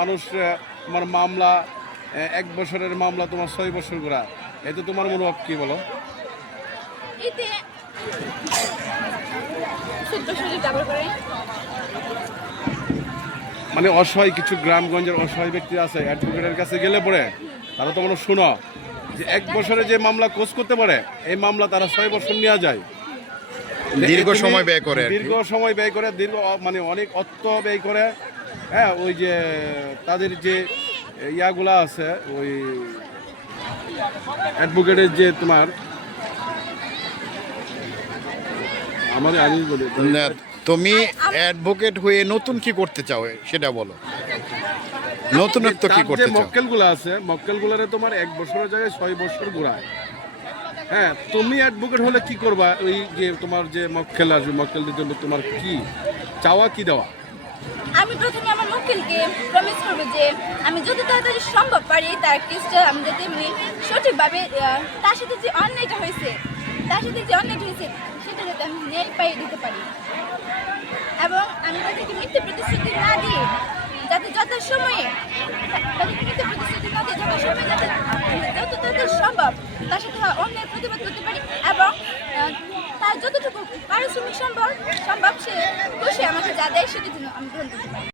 মানুষ তোমার মামলা ১ বছরের মামলা তোমার ৬ বছর করা, এতে তোমার মনোভাব কি বলো? এতে ডাবল করে মানে অসহায় কিছু গ্রামগঞ্জের অসহায় ব্যক্তি আছে, অ্যাডভোকেটের কাছে গেলে পরে তারা তো মানে শোনো যে ১ বছরে যে মামলা কোচ করতে পারে এই মামলা তারা ৬ বছর নেওয়া যায়, দীর্ঘ সময় ব্যয় করে দীর্ঘ মানে অনেক অর্থ ব্যয় করে। হ্যাঁ, ওই যে তাদের যে ইয়াগুলা আছে, ওই অ্যাডভোকেটের যে তোমার আমাদের আনিস বলে তুমি অ্যাডভোকেট হয়ে নতুন কি করতে চাও সেটা বলো। নতুনত্ব কি করতে চাও? মক্কেলগুলো আছে, মক্কেলগুলারে তোমার ১ বছরের জায়গায় ৬ বছর ঘোরায়। হ্যাঁ, তুমি অ্যাডভোকেট হলে কি করবা? ওই যে তোমার যে মক্কেল আসবে, মক্কেলদের জন্য তোমার কি চাওয়া, কি দেওয়া? আমি প্রথমে আমার মক্কেলকে প্রমিস করবো যে আমি যত তাড়াতাড়ি সম্ভব পারি তার কেসটা আমি যাতে সঠিকভাবে তার সাথে যে অন্যায়টা হয়েছে সেটা যাতে আমি ন্যায় পাইয়ে দিতে পারি, এবং আমি তাদেরকে মিথ্যে প্রতিশ্রুতি না দিয়ে যাতে যথাসময়ে যত তাড়াতাড়ি সম্ভব তার সাথে অন্যায় প্রতিবাদ করতে পারি, এবং তার যতটুকু পারিশ্রমিক সম্ভব সে খুশি আমাকে যা দেয় সেটা জন্য আমি গ্রহণ করতে পারি।